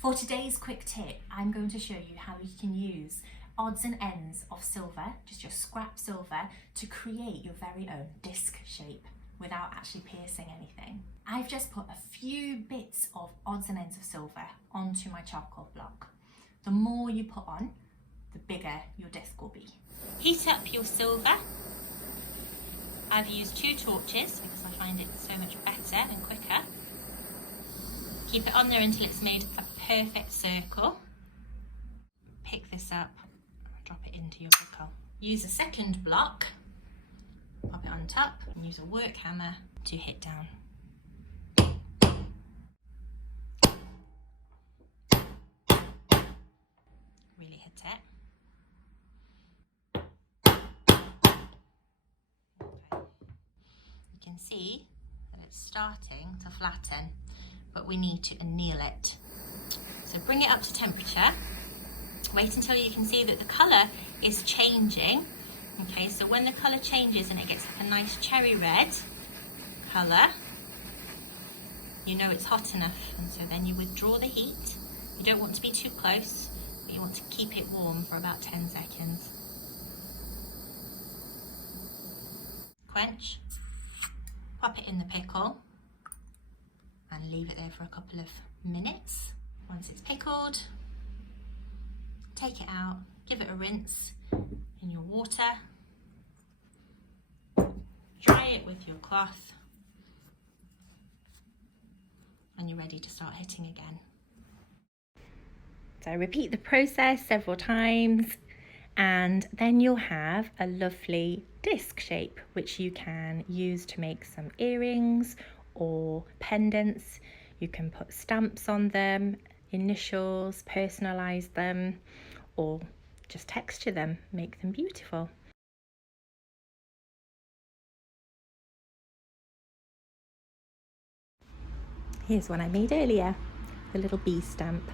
For today's quick tip, I'm going to show you how you can use odds and ends of silver, just your scrap silver, to create your very own disc shape without actually piercing anything. I've just put a few bits of odds and ends of silver onto my charcoal block. The more you put on, the bigger your disc will be. Heat up your silver. I've used 2 torches because I find it so much better and quicker. Keep it on there until it's made a perfect circle. Pick this up, drop it into your pickle. Use a second block, pop it on top, and use a work hammer to hit down. Really hit it. Okay. You can see that it's starting to flatten, but we need to anneal it. So bring it up to temperature. Wait until you can see that the colour is changing. Okay, so when the colour changes and it gets like a nice cherry red colour, you know it's hot enough, and so then you withdraw the heat. You don't want to be too close, but you want to keep it warm for about 10 seconds. Quench, pop it in the pickle, and leave it there for a couple of minutes. Once it's pickled, take it out, give it a rinse in your water, dry it with your cloth, and you're ready to start hitting again. So repeat the process several times, and then you'll have a lovely disc shape which you can use to make some earrings or pendants. You can put stamps on them, initials, personalize them, or just texture them, make them beautiful. Here's one I made earlier, the little bee stamp.